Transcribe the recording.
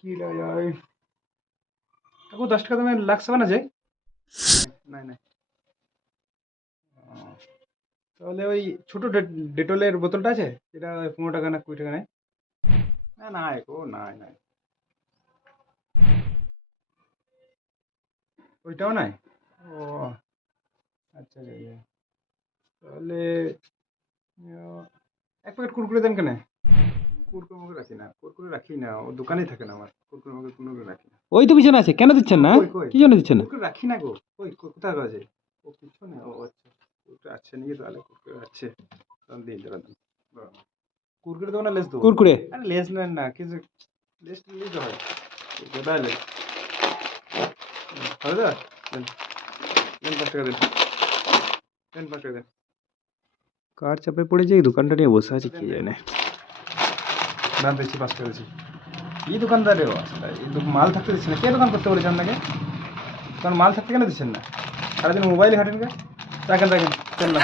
কি যায় কাকু দশ টাকা দামে লাক্স বানা যায় নাই নাই তাহলে ওই ছোট ডেটলের বোতলটা আছে যেটা পনেরো টাকা না কুড়ি টাকা নেয় না নাই গো নাই নাই ওইটাও নাই ও আচ্ছা আচ্ছা আচ্ছা। তাহলে এক প্যাকেট কুরকুরে দেন কেন? কুরকুরে মুখে রাখি না কুরকুরে রাখি না ও দোকানেই থাকে না আমার কুরকুরে মুখে কোনো রাখি না। ওই তো পিছনে আছে কেন দিচ্ছেন না? কি জন্য দিচ্ছেন না? কুরকুরে রাখি না গো ওই কোথায় আছে ও পিছনে ও আচ্ছা কুরকুরে আছে নিয়ে তাহলে? কুরকুরে আছে। তাহলে দিন দিন কুরকুরে দেবো না লেস দেবো। কুরকুরে? আরে লেস নেন না কিছু লেস নিলেই তো হয়। কোথায় লেস? হবে দাদা দেন দেন পাঁচ টাকা দেন। দেন পাঁচ টাকা দেন। কার চাপে পড়ে যে এই দোকানটা নিয়ে বসে আছে কি জানে না দিচ্ছি পাশ করেছি এই দোকানদারে আসলে মাল থাকতে দিচ্ছে না কে দোকান করতে বলেছে আপনাকে কারণ মাল থাকতে কেন দিচ্ছেন না সারাদিন মোবাইল ঘাটেন কে রাখেন রাখেন না